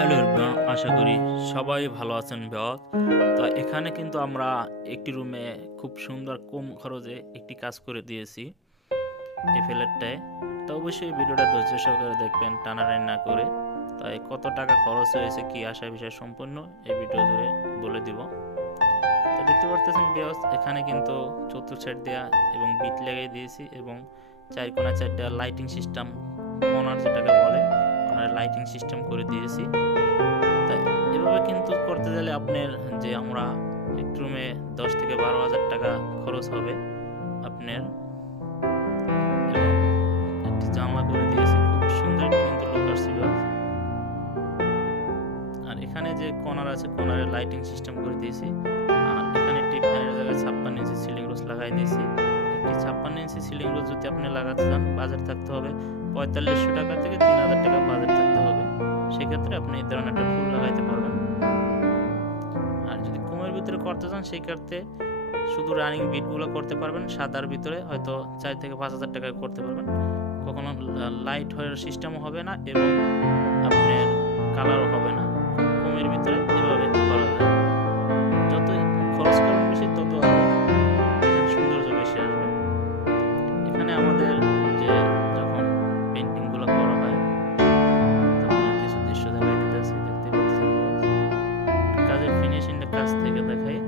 Hello everyone, আশা করি সবাই ভালো আছেন ভিউয়ার্স। তো এখানে কিন্তু আমরা একটি রুমে খুব সুন্দর কম খরচে একটি কাজ করে দিয়েছি এই ফ্ল্যাটটায়। তো অবশ্যই ভিডিওটা ধৈর্য সহকারে দেখবেন, টানাটানি না করে। তাই কত টাকা খরচ হয়েছে, কি আশা বিষয় সম্পূর্ণ এই ভিডিও জুড়ে বলে দিব। তো দেখতে পারতেছেন ভিউয়ার্স, এখানে কিন্তু চতুর্থ সাইড দেওয়া এবং বিট লাগিয়ে দিয়েছি এবং চার কোণা চারটা লাইটিং সিস্টেম, কর্নার যেটাকে বলে কর্নার লাইটিং সিস্টেম করে দিয়েছি। তাই এভাবে কিন্তু করতে গেলে আপনার যে আমরা এক রুমে 10 থেকে 12 হাজার টাকা খরচ হবে আপনার। এবং একটি জানলা করে দিয়েছি, খুব সুন্দর কিন্তু লুক আসছে। আর এখানে যে কর্নার আছে, কর্নারে লাইটিং সিস্টেম করে দিয়েছি। আর এখানে একটি ফ্যানের জায়গায় 56 ইঞ্চি সিলিং রোজ লাগাই দিয়েছি। একটি 56 ইঞ্চি সিলিং রোজ যদি আপনি লাগাতে চান, বাজেট থাকতে হবে 4500 টাকা থেকে 3000 টাকা বাজেট থাকতে হবে। সেক্ষেত্রে আপনি এই ধরনের একটা ফুল লাগাইতে পারবেন। আর যদি কমের ভিতরে করতে চান, সেই ক্ষেত্রে শুধু রানিং বিটগুলো করতে পারবেন। সাদার ভিতরে হয়তো 4 থেকে 5000 টাকায় করতে পারবেন। কখনো লাইট হওয়ার সিস্টেমও হবে না এবং আপনার কালারও হবে না। কমের ভিতরে এভাবে করা যায়। যত খরচ করবেন বেশি, তত ডিজাইন সৌন্দর্য বেশি আসবে। এখানে আমাদের যে যখন পেন্টিংগুলো করা হয়, তখন কিছু দৃশ্য দেখাই দিতেছি, দেখতে পাচ্ছেন। কাজের ফিনিশিংটা কাছ থেকে দেখাই,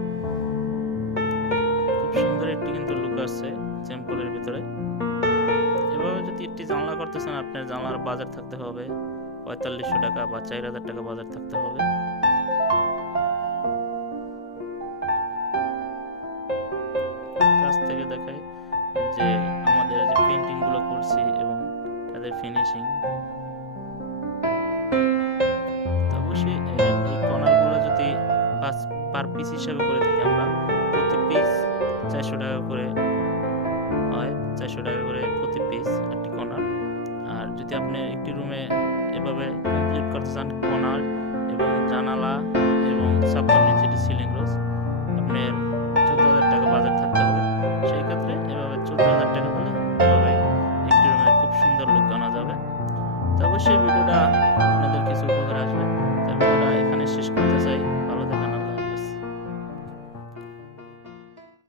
খুব সুন্দর একটি কিন্তু লুক আসছে সিম্পলের ভিতরে। এভাবে যদি একটি জানলা করতেছেন, আপনার জানলার বাজার থাকতে হবে 4500 টাকা বা 4000 টাকা বাজার থাকতে হবে। কাছ থেকে দেখাই যে আমাদের যে পেন্টিং গুলো করছি এবং তাদের ফিনিশিং। অবশ্যই এই কর্নার গুলো যদি পার পিস হিসাবে করে থাকি আমরা, প্রতি পিস 400 টাকা করে হয়, 400 টাকা করে প্রতি পিস একটি কর্নার। আর যদি আপনি একটি রুমে এভাবে কমপ্লিট করতে চান, কর্নার এবং জানালা এবং